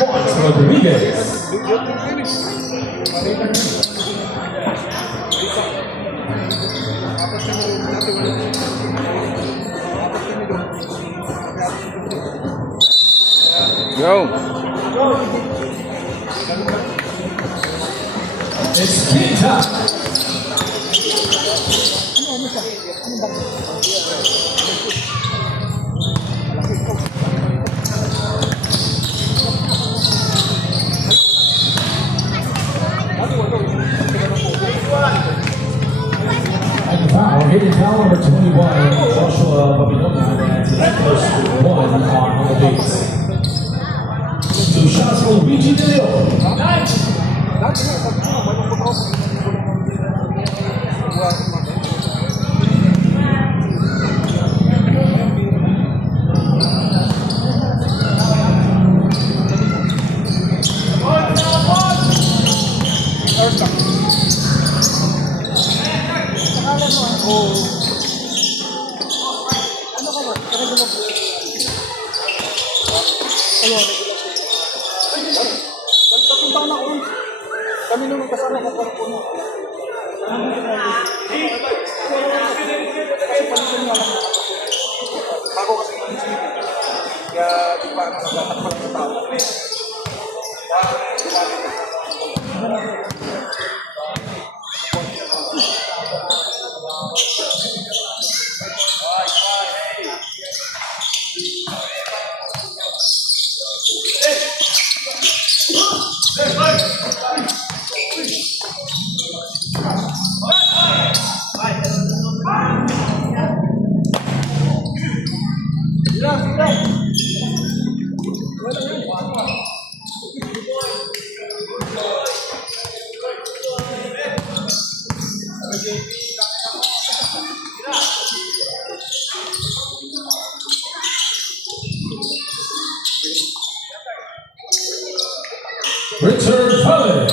Fox Rodriguez. It's game time. Foul, hitting foul number 21, Joshua Babilonia, that's his first one on the base. Two shots for Luigi De Leon. Kami nung kasama ko po na. Kasi palitin nga lang bago kasi kaya di ba nagtatakpan ng tao. Richard Pellet.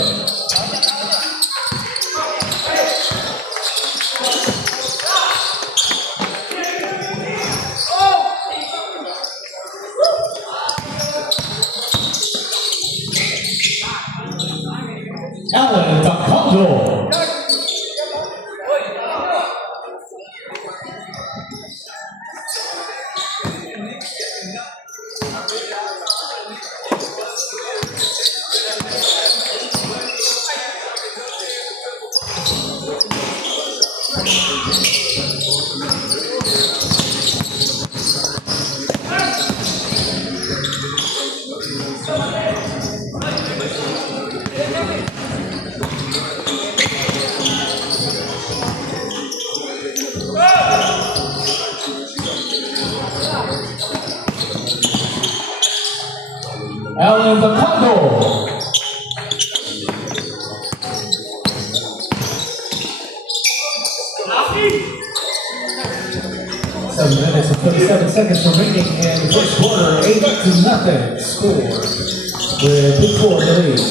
Alan Dacondo. Alan Dacondo. 7 minutes and 37 seconds remaining in the first quarter. 8-0 score with Big Four in the lead.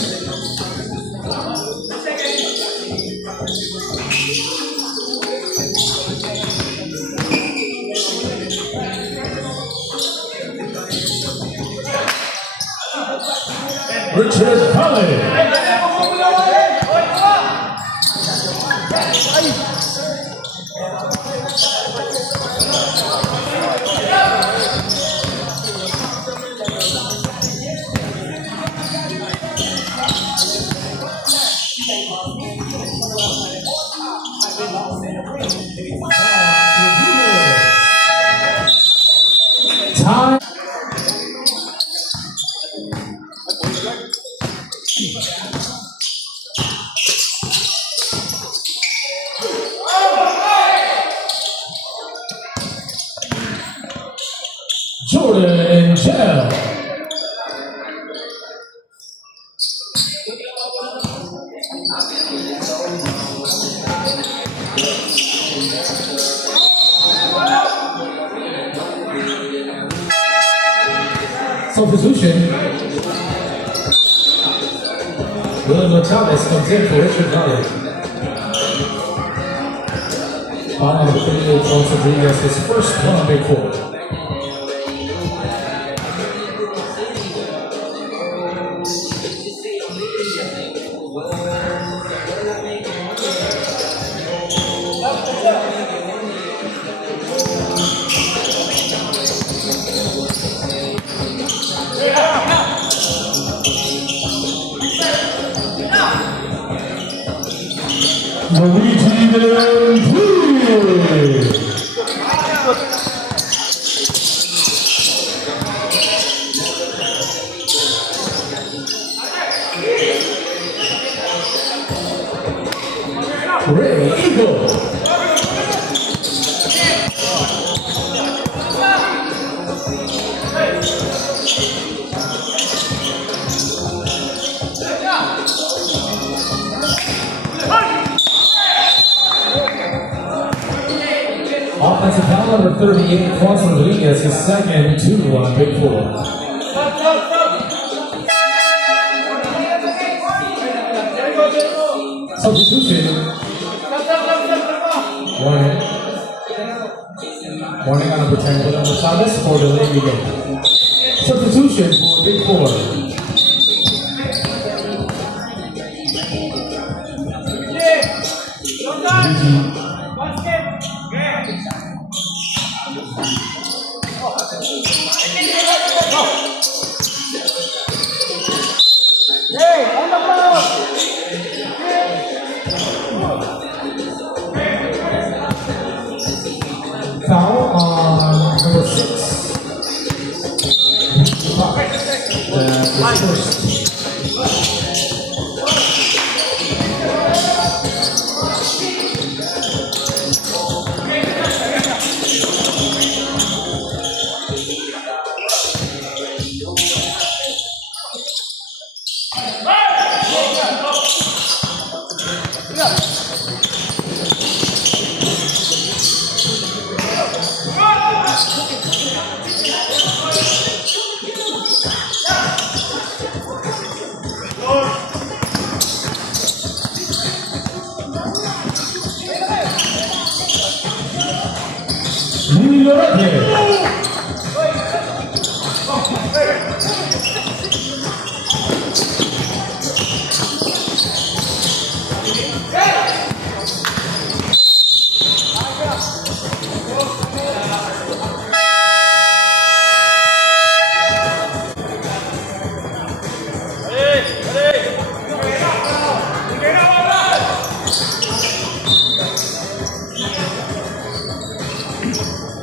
Richard Pellet. Time. Jordan Gel. Substitution. William Chavez comes in for Richard Pellet. Final of 38 points Rodriguez, his first one on Big Four. Luigi Dell'Empoli. Ray Eagle. Offensive foul number 38, Juan Rodriguez, his second, 2 on Big 4. Substitution. Warning on number 10, William Chavez for the late game. Substitution for Big 4. Foul on number 6. That is first.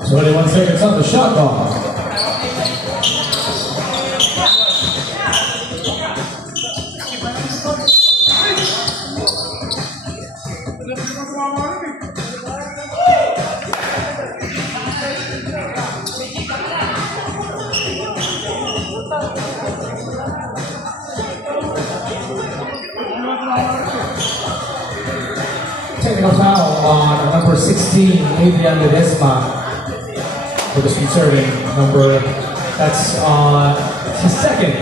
So 21 seconds on the shot clock. Technical foul on number 16, Adrian Ledesma. For the concerning number, that's his second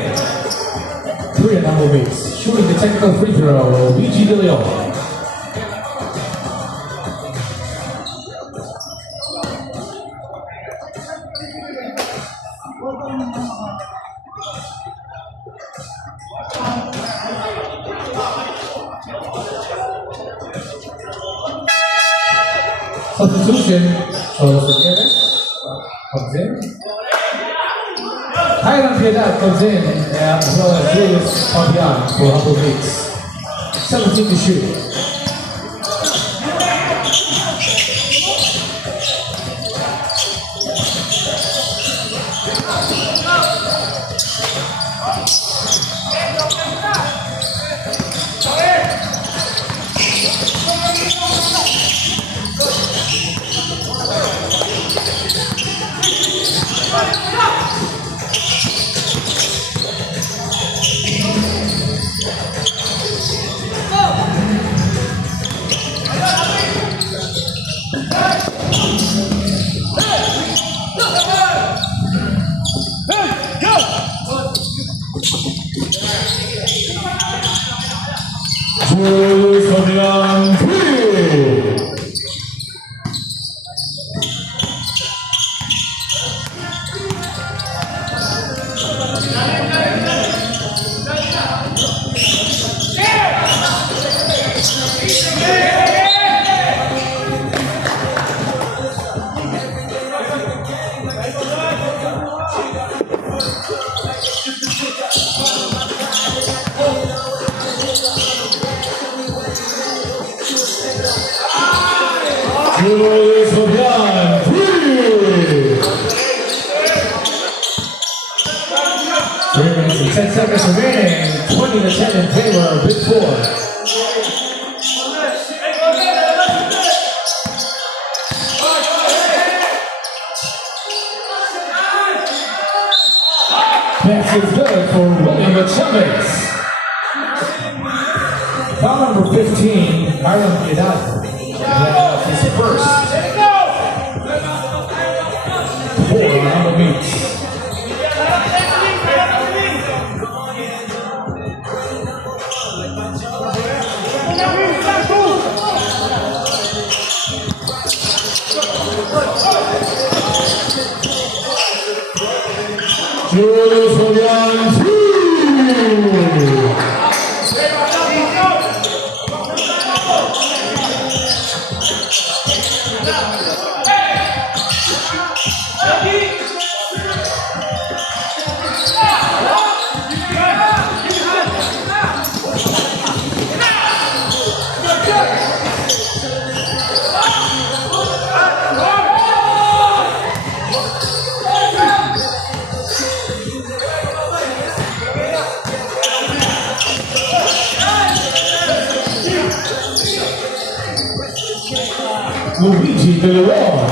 3 at number base. Shooting the technical free throw, Luigi Dell'Empoli. Substitution, Carlos Rodriguez comes in. Hiram Piedad comes in, as well as Julius Fabian for Humble Beats. 17 to shoot. Julius Fabian, 3. Julius Fabian, 3. 3 minutes and 10 seconds remaining. 20-10 in favor of Big Four. Pass is good for William Chavez. Foul number 15, Hiram Piedad. That's his first. 4 on the beat. Julius Fabian, 2. Luigi De Leon.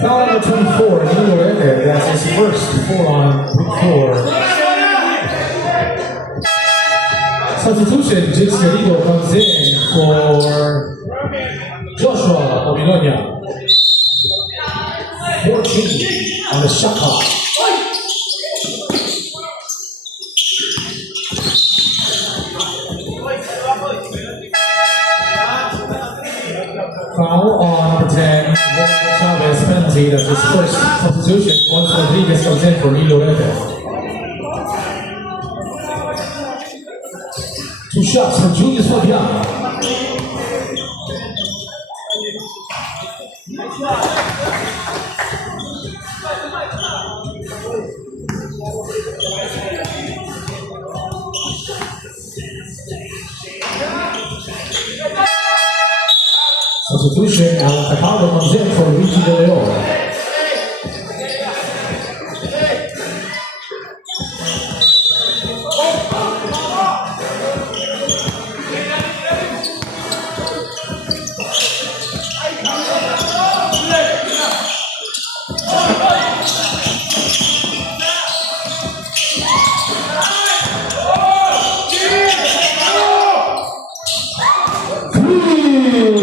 Foul number 24, Nino Render. That's his first 4 on Big Four. Substitution, Jinx Garrido comes in for Joshua Omilonia. 14 on the shot clock. Foul on number 10, Chavez penalty. That's his first substitution once Rodriguez comes in for Nino Render. 2 shots for Julius Fabian. Substitution, Alan Tacado comes in for Luigi De Leon.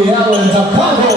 Alan Tacado.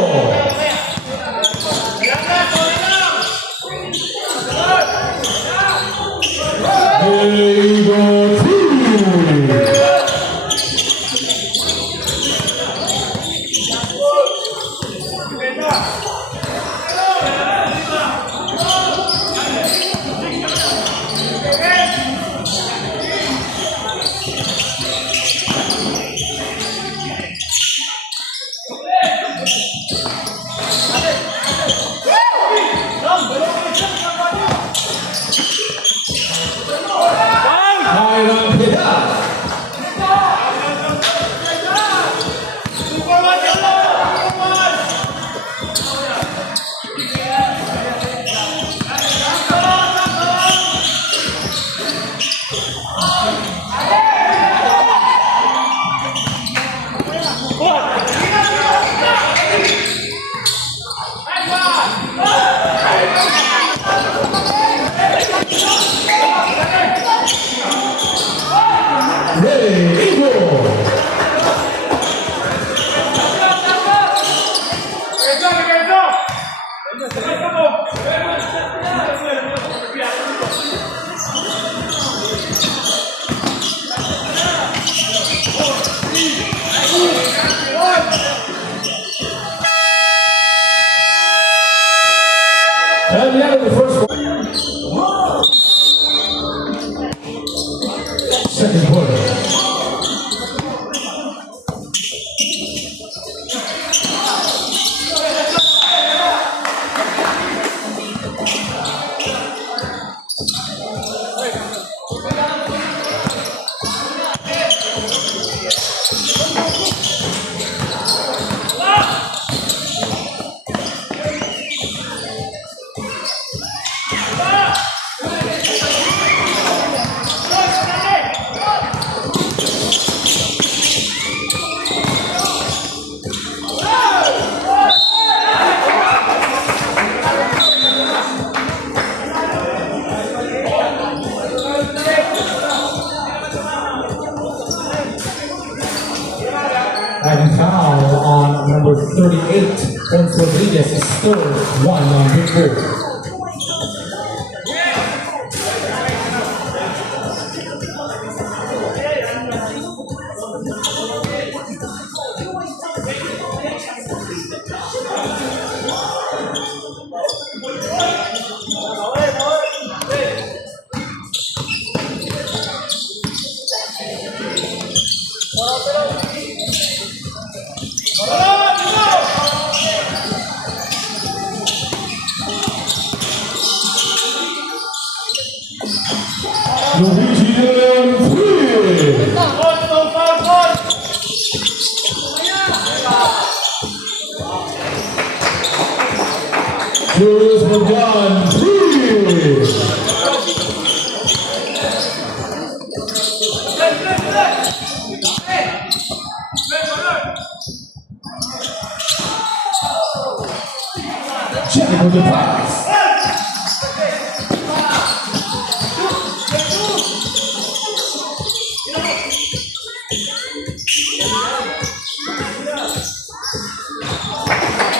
And the end of the first one. Second quarter. Having foul on number 38, Ponce Rodriguez is third, one on big four. Luigi De Leon, three. Julius Morgan, three. Jenny with the pass.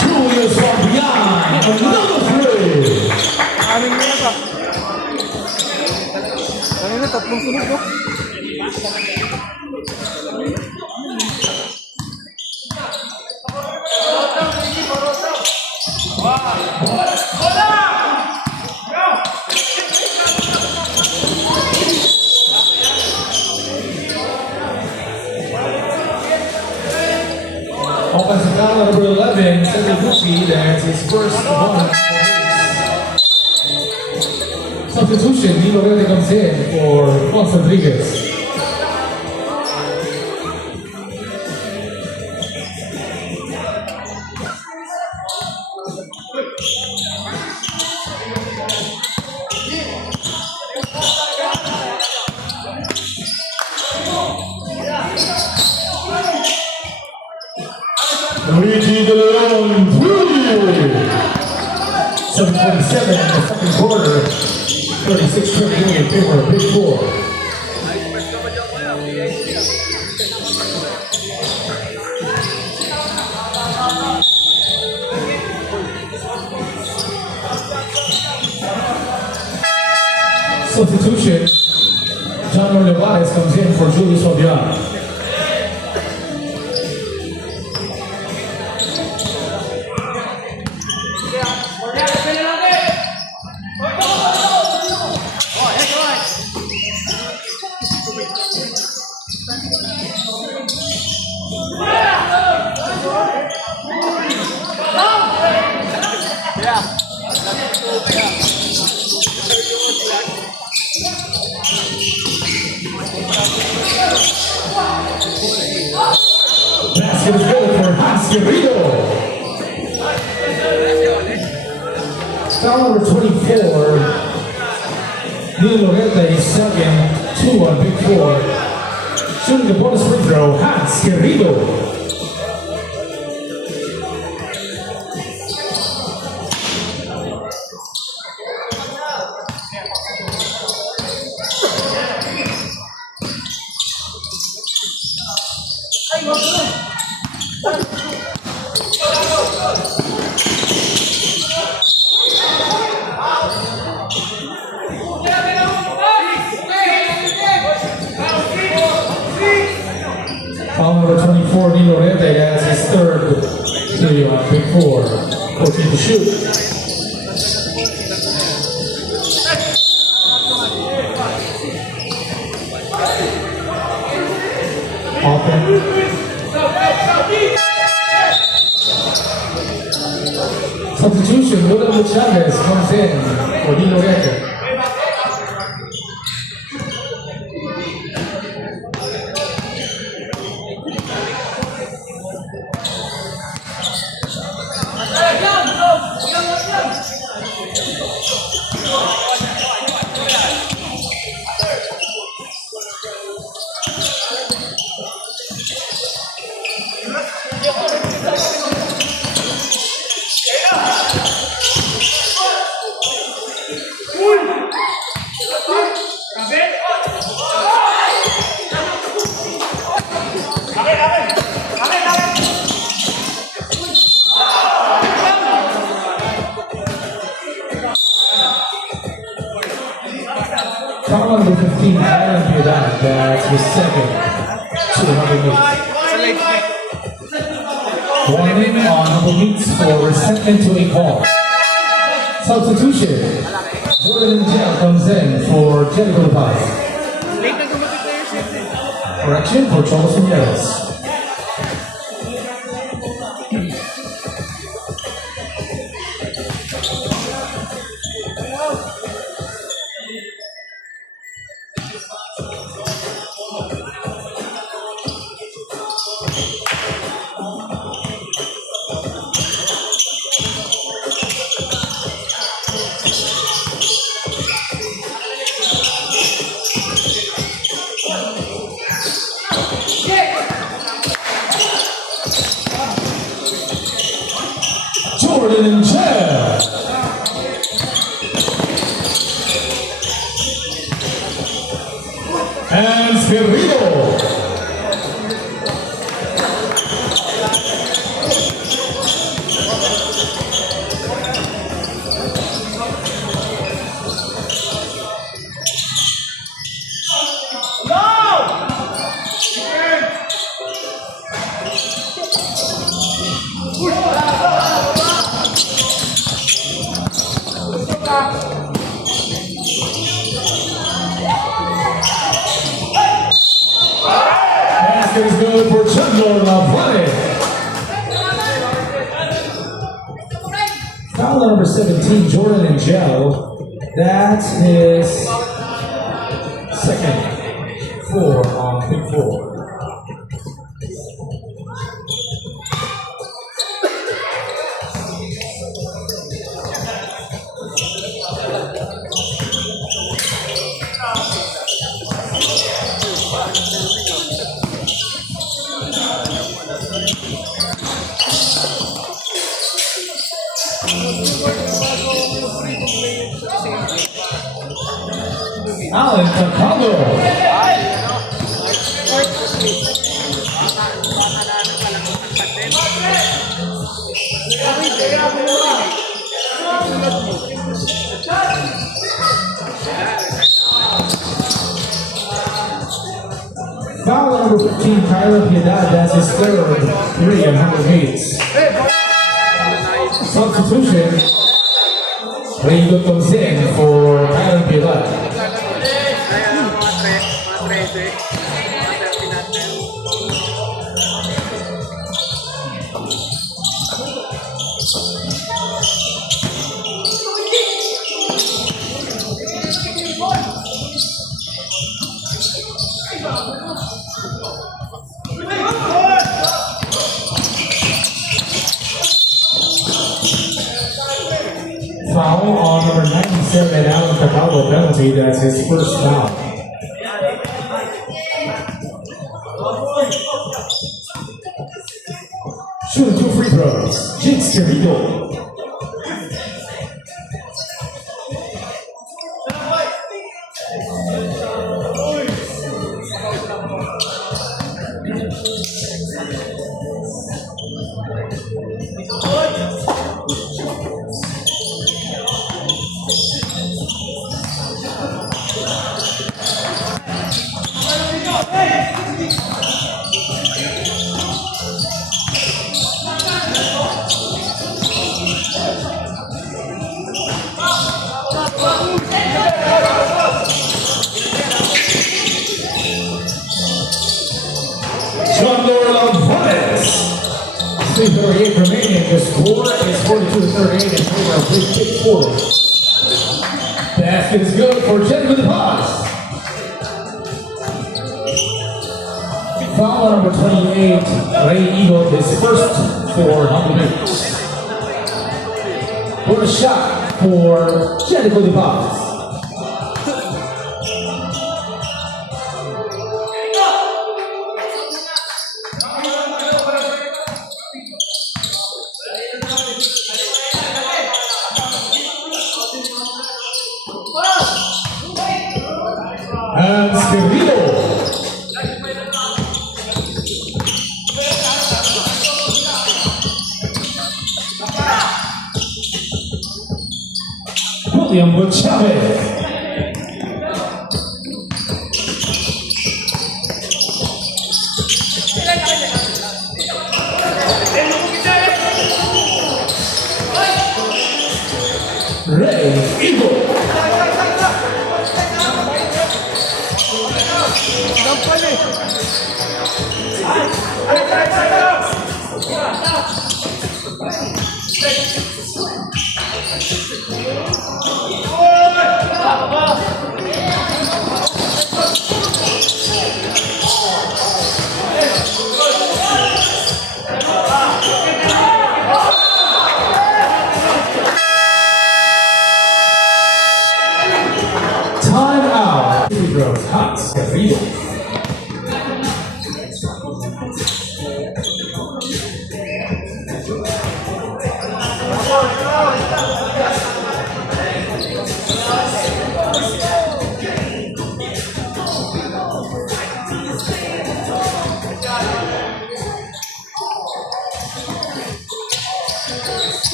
Julius from behind, another three. Kanina tatlong sunod, no? Offensive foul number 11, Sakaguchi, that's his first one. Substitution, Nino Rete comes in for Ponce Rodriguez. Luigi De Leon, three. 7:47 in the second quarter, 36-28 in favor of Big Four. Substitution, John Olivares comes in for Julius Fabian. Basket is good for Hans Garrido. Foul number 24. Neil Loretta is second, 2 on Big Four. Shooting the bonus free throw, Hans Garrido. Foul number 24, Nino Rete, that's his third to Big Four. Coaching to shoot. Substitution, William Chavez comes in for Nino Rete. Foul number 15, Alan Piedad. That's his second. 200 meets. Warning on Humble Meets for reception to a call. Substitution. Jordan Gel comes in for Jericho Paz. Late na dumating na yung shift eh. Correction for Charles Ramirez. Jordan Gel. And Spirito. Basket is good for Chandler Lavane. Foul number 17, Jordan and Gel. That's his second. 4 on pick 4. Alan Takalo. Foul number 15, Tyler Piedad. That's his third 3 on 100 meets. Substitution. Rigo comes in for Tyler Piedad. Foul on number 97, Alan Takalo, penalty. That's his first foul. Shooting 2 free throws, Jinx Querido. Chandler Lavane. 3:38 remaining. The score is 42-38 in favor of Big Kick 4. Basket is good for Jericho Paz. Foul number 28, Ray Eagle, his first 4 100 minutes. For a shot for Jericho Paz. And Spirito. William Chavez. Free throws, Hans Garrido.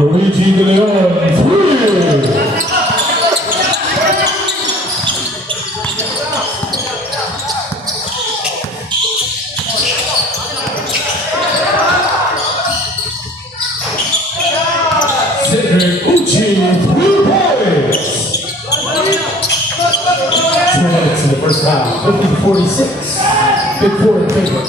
Luigi De Leon, 3. Cedric Uchi, 3 points. 2 minutes in the first half, 50-46. Big Four in favor.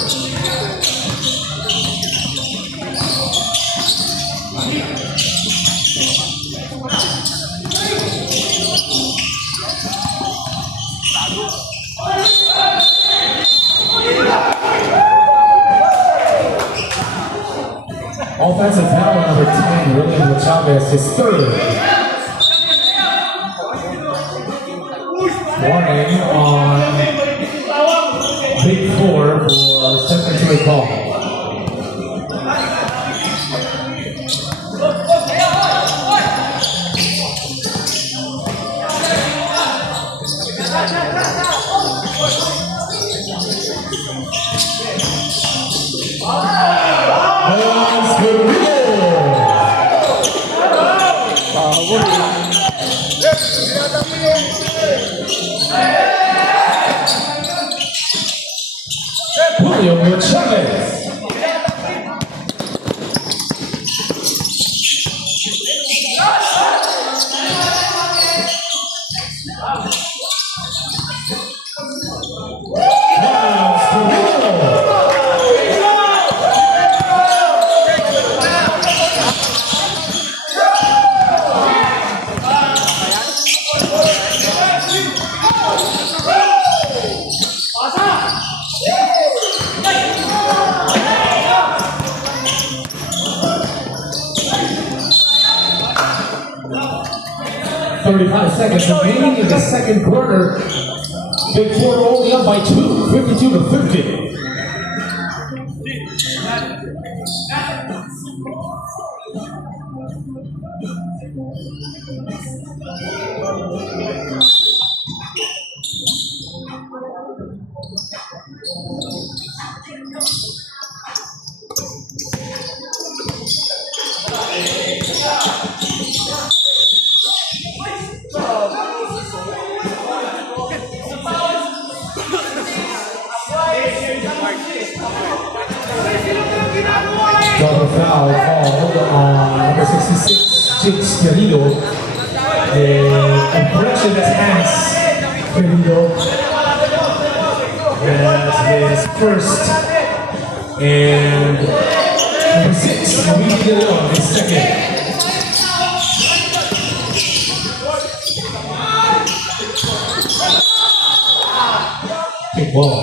Offensive foul number 10, William Chavez, his third. Warning on Big Four for stepping into a call. William Chavez. Seconds remaining in the second quarter. Big Four only up by 2, 52-50. Double foul called on number 66, Jakes Querido. The impression that Hans Querido has his first, and number 6, Luigi De Leon, his second. Big ball.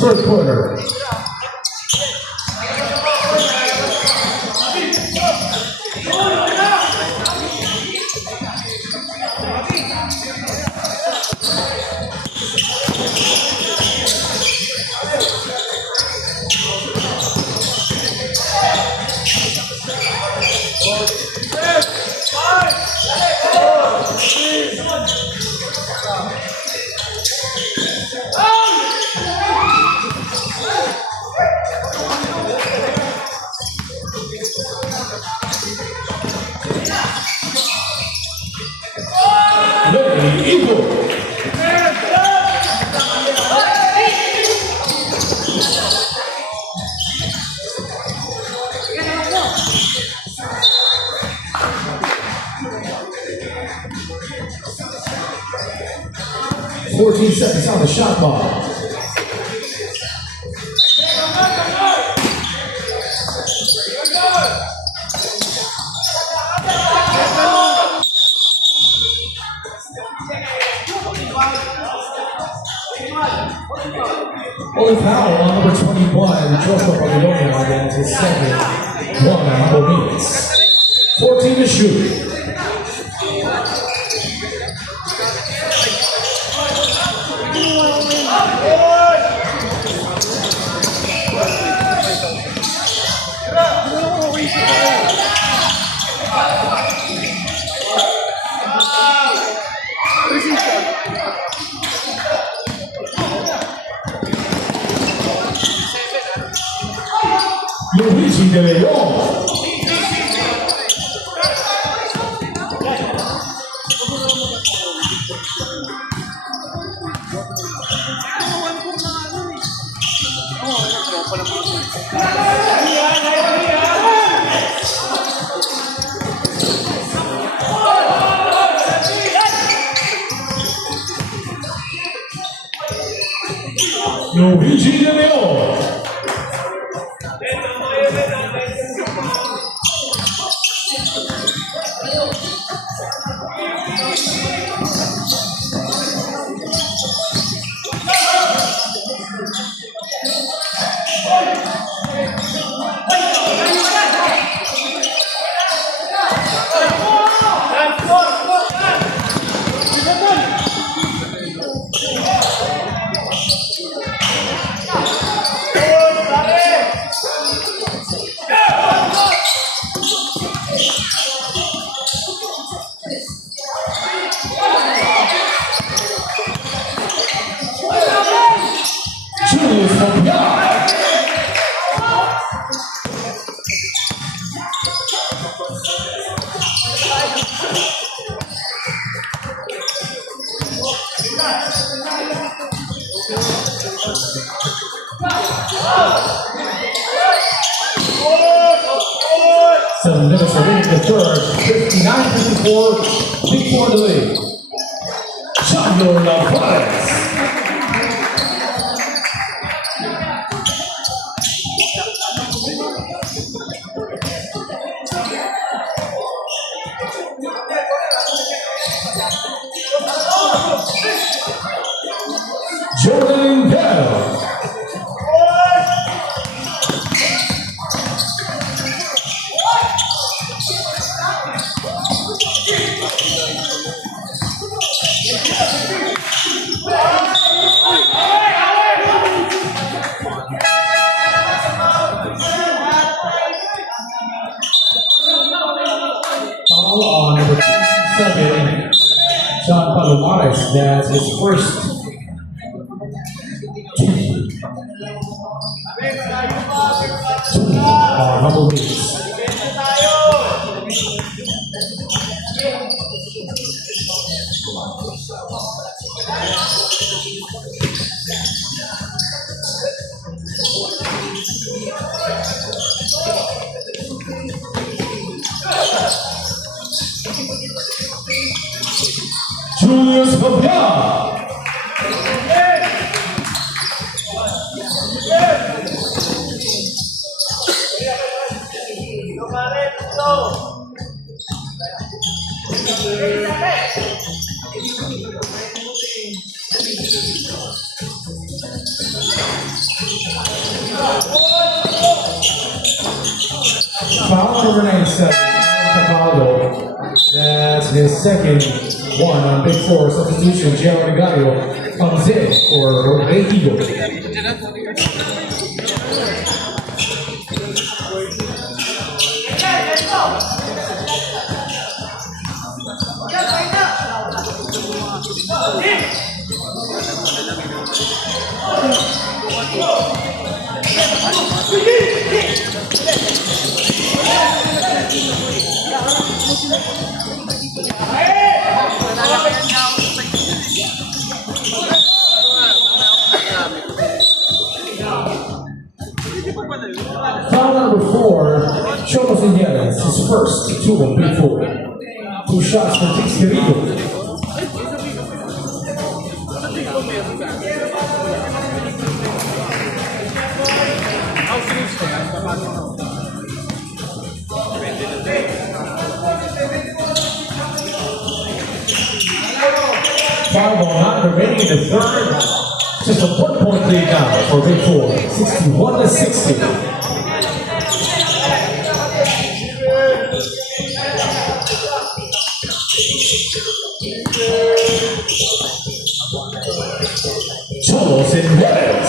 Third quarter. 14 seconds on the shot clock. Only foul on number 21, Joshua Pavilion, against his second one on Humble Beats. 14 to shoot. Luigi De Leon. Luigi De Leon. Julius Popiat. Seven minutes remaining in the third. 59-54. Big four in the lead. Chandler Lopez. Jordan Bell. Foul on number 27, John Palomares. That's his first. Humble Beats. Julius Popiat. Foul number 97, Cavallo. That's his second one on Big Four substitution. Giovanni Gallo comes in for Red Eagle. Foul number 4, Cholos Indianas, his first 2 on Big Four. 2 shots. shots for Dix Querido. Five on nine remaining in the third. Just a 1-point lead now for Big Four, 61-60. Cholos in Juarez.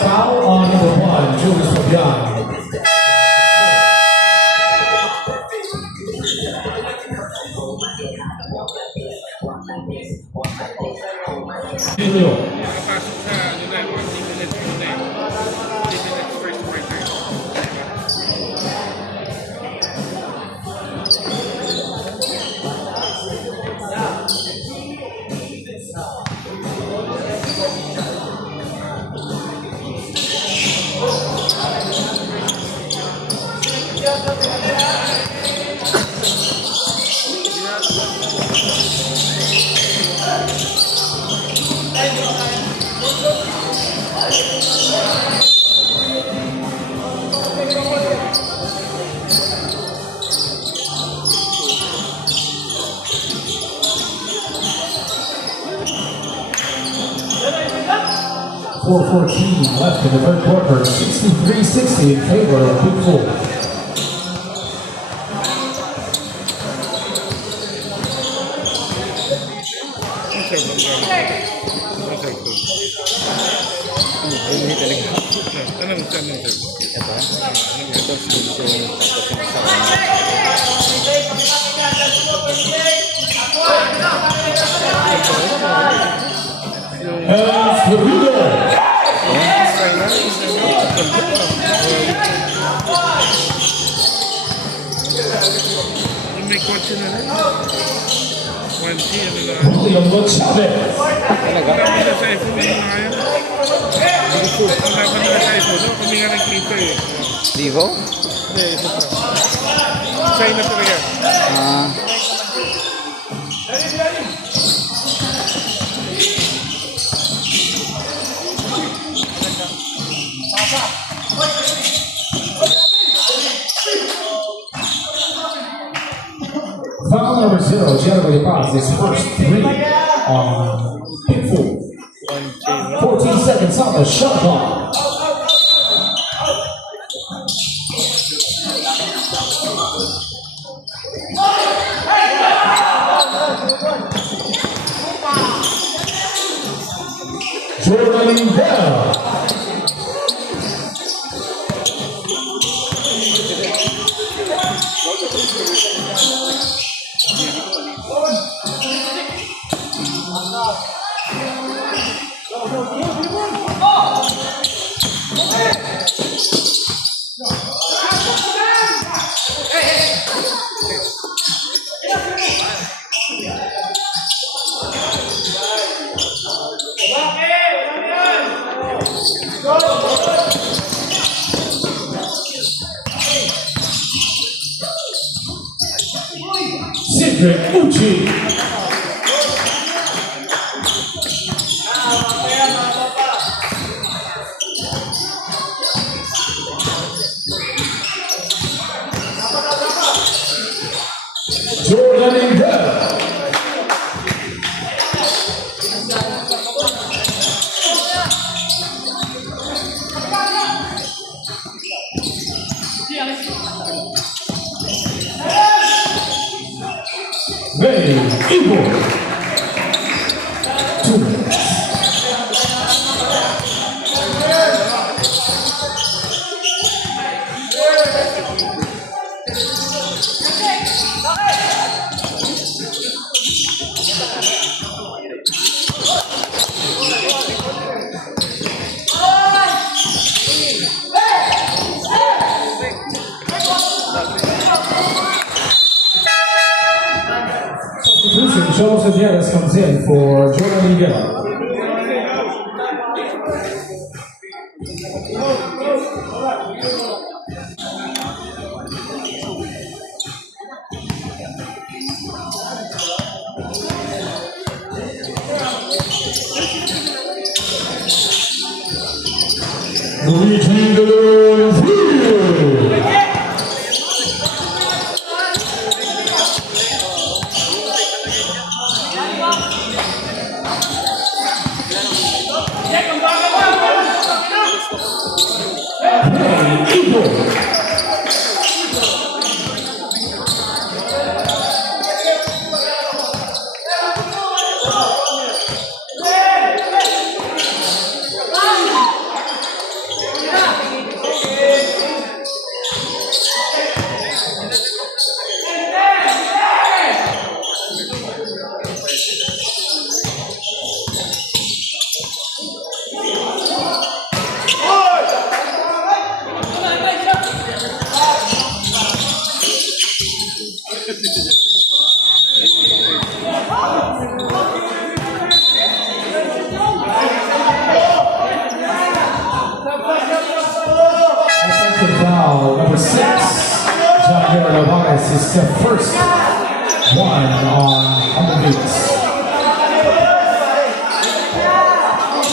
Foul on number 1, Julius Fabian. Julio. Nakapasok sa ano na, mga minutes na yun. Minutes first quarter. 4:14 left in the third quarter, 63-60 in favor of Big Four. Hindi talaga. Anong sir? Ito? Ito Florido. may kotse na lang. 1G, ano na. Julio Chavez. Talaga? Marami na sa iPhone, ano na kaya? Ang laban na sa iPhone, no? Kami nga nagkita eh. Vivo? Hindi, ito pa. China talaga. Ah. Foul number 0, Jeremy Paz, his first 3 on Big Four. 14 seconds on the shot clock. Jordan Bell. Cedric Uchi. Jordan Ingram. Ray Eagle. 2 minutes. Substitution, Charles Gutierrez comes in for Jordan Higuera. Luigi Del Rio. Foul number 6, Javier Lopez is the first one on the beats.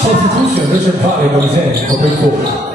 Substitution, Richard Potter comes in for big 4.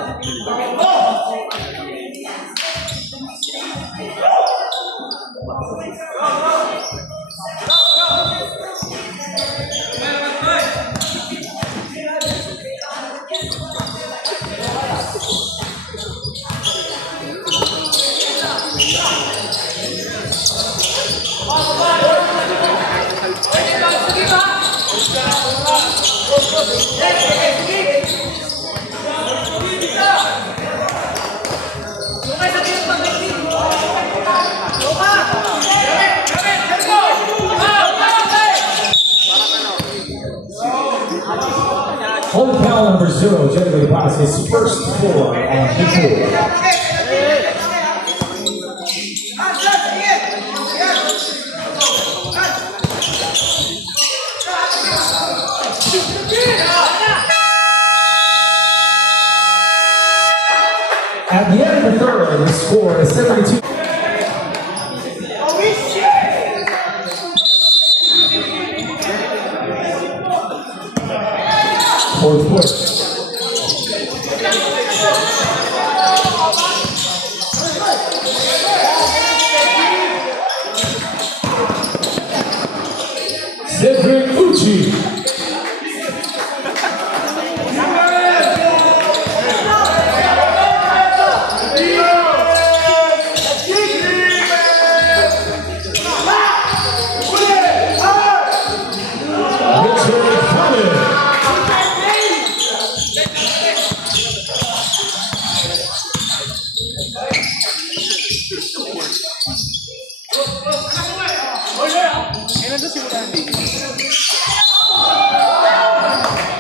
Holy foul number 0, Jeremy Paz, his first 4 on big 4. At the end of the third, the score is 72. Fourth quarter. Cedric Uchi.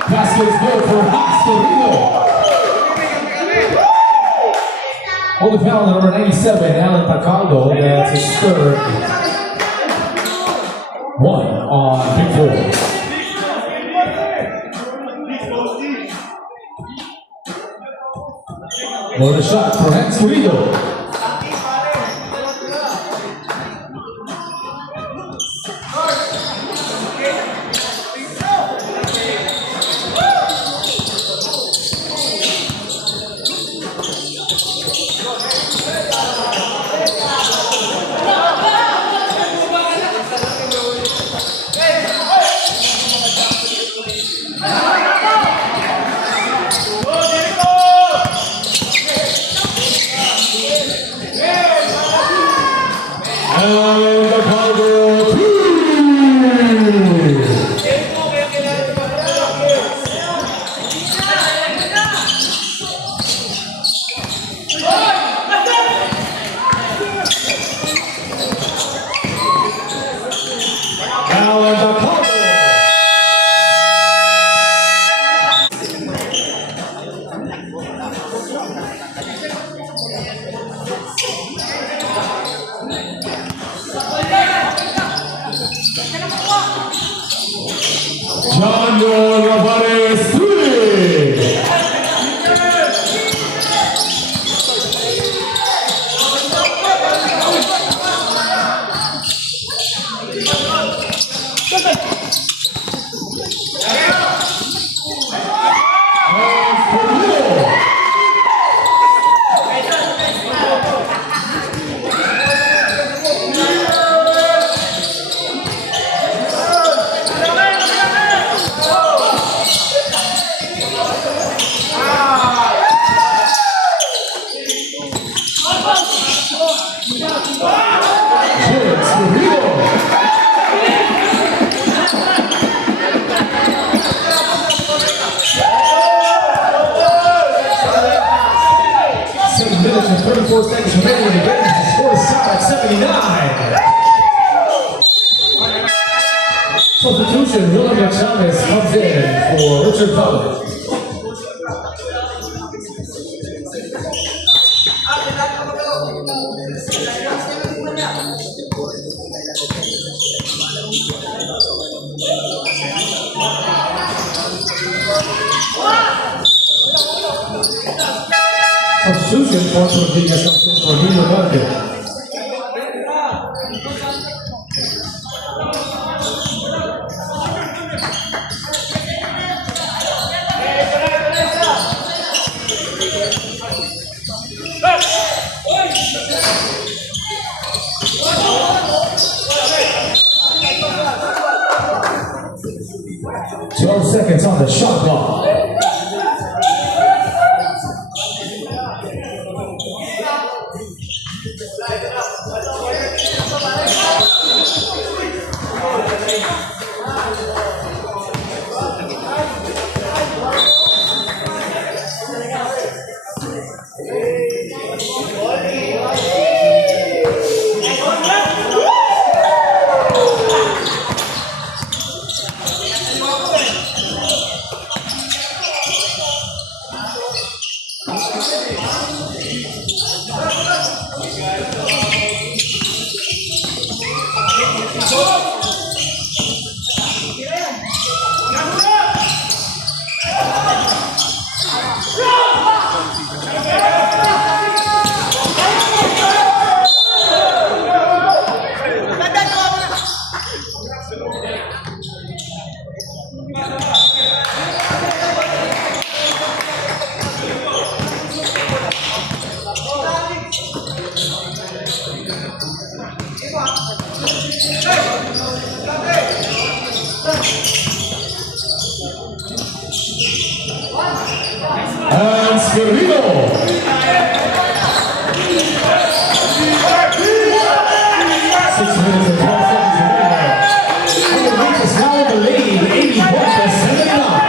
Basket is good for Hastorino. Holy foul number 97, Alan Pacaldo. That's his third. 1 on big 4. For the shot for Hastorino. John Lavares 3. Minutes and 34 seconds remaining in the game. The score is tied at 79. Substitution, William Chavez comes in for Richard Butler. Substitution, Porto Rodriguez comes in for Nino Vargas. Seconds on the shot clock. And Scarino. 6 minutes and 12 seconds remaining. The Beach is now in the lead, 81-79.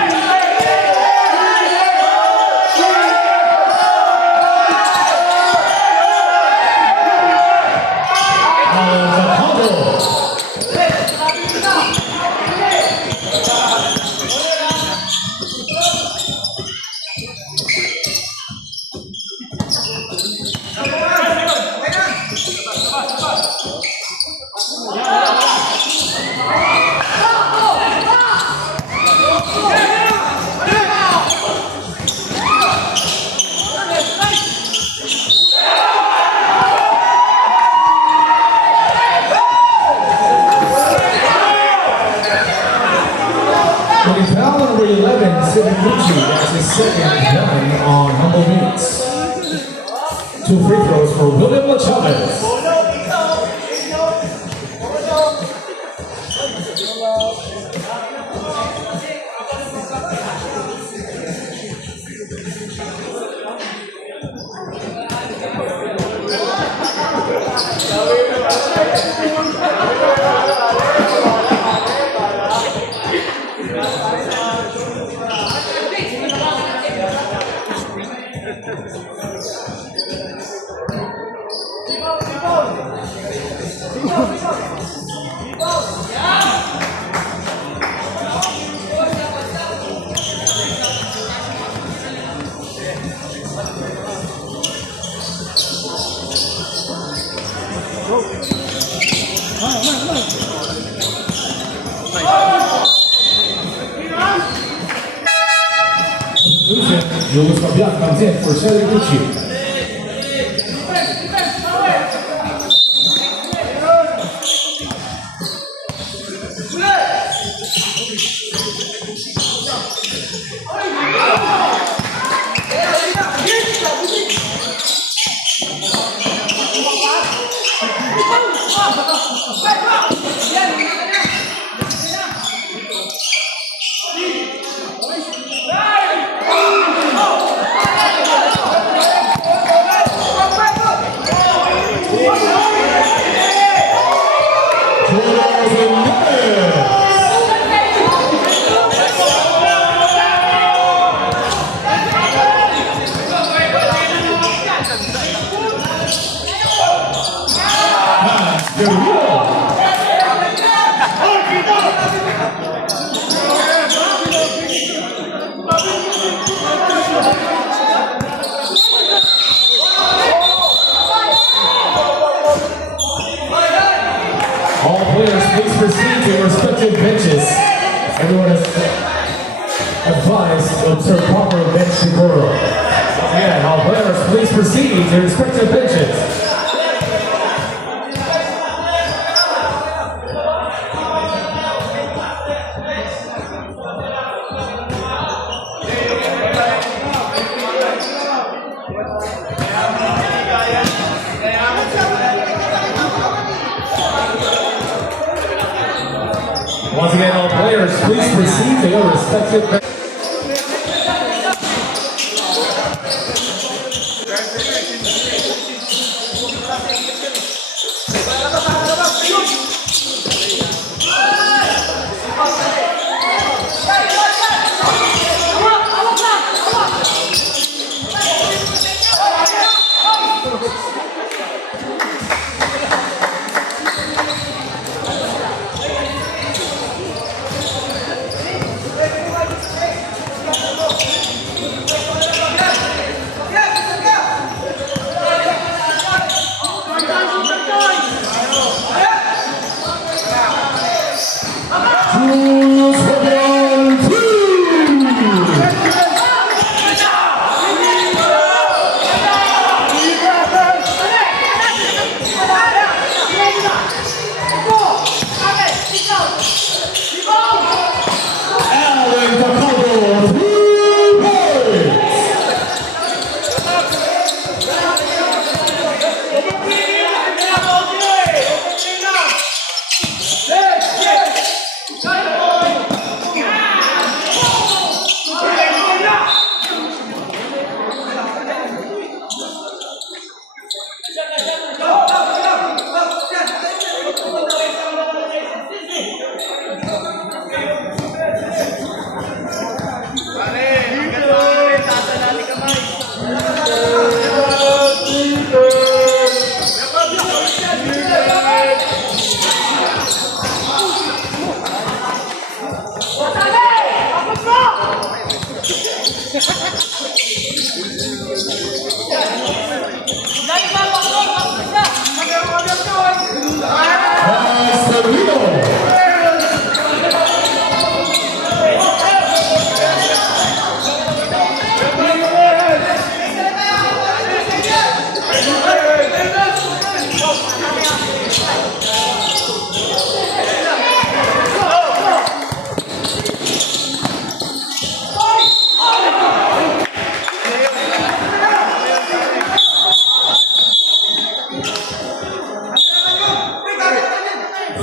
Foul number 11, Sivaguchi, that's his second one on Humble Beats. 2 free throws for William Chavez. Lucas Fabian comes in for Shelly Gucci. All players, please proceed to your respective benches. Everyone is advised to observe proper bench decorum. Again, all players, please proceed to your respective benches. Once again, all players, please proceed to your respective benches.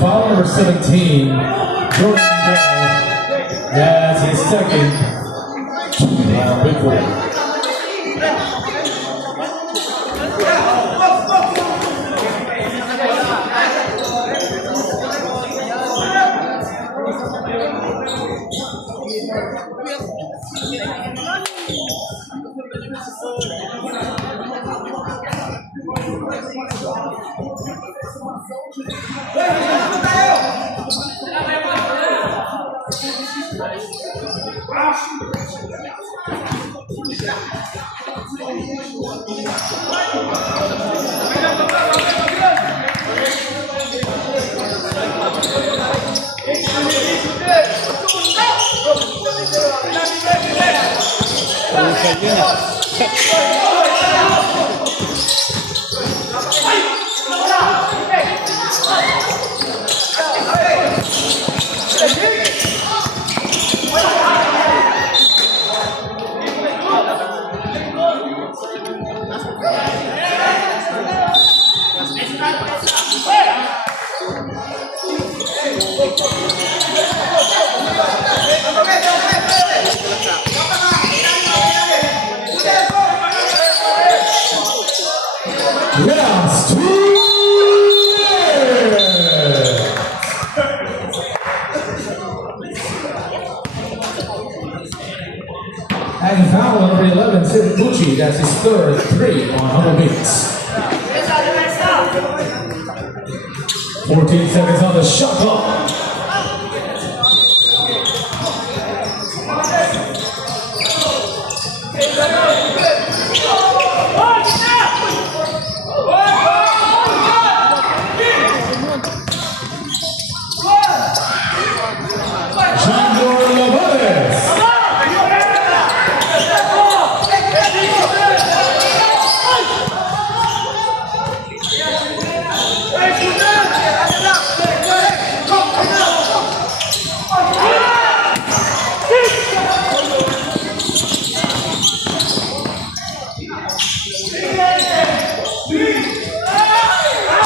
Foul number 17, Jordan Bell, that's his second. Big four. Husay yun ah. Last two. And foul number 11, Siraguchi. That's his third 3 on Humble Beats. 14 seconds on the shot clock. Junior Lopez.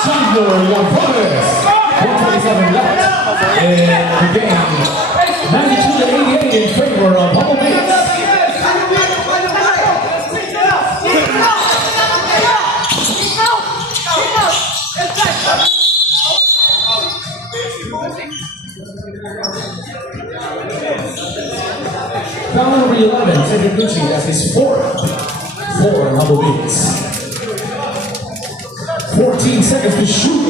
Junior Lopez. 127 left in the game. 92-88 in favor of Humble Beats. Foul number 11, Siraguchi. That's his fourth 4 in Humble Beats. 14 seconds to shoot.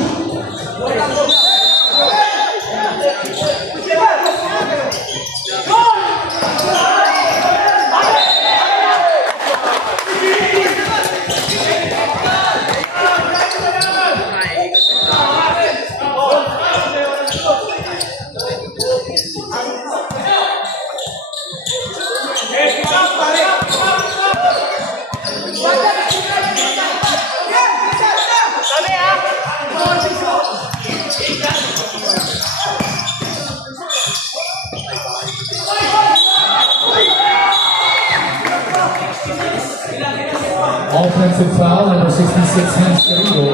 Offensive foul, number 66, Hans Carrillo.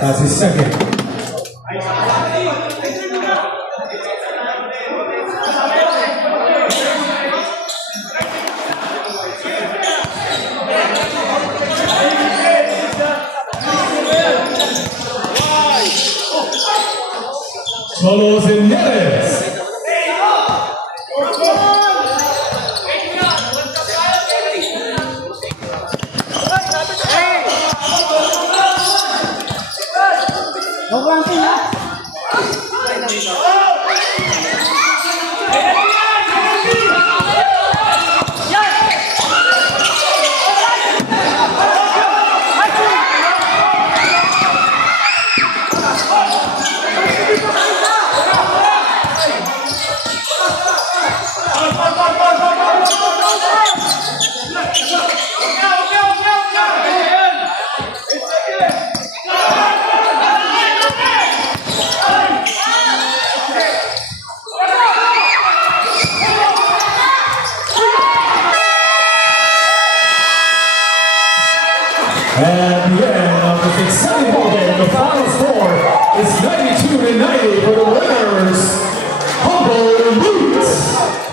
That's his second. Cholos and Neres. At the end of this exciting ball game, the final score is 92-90 for the winners, Humble Beats.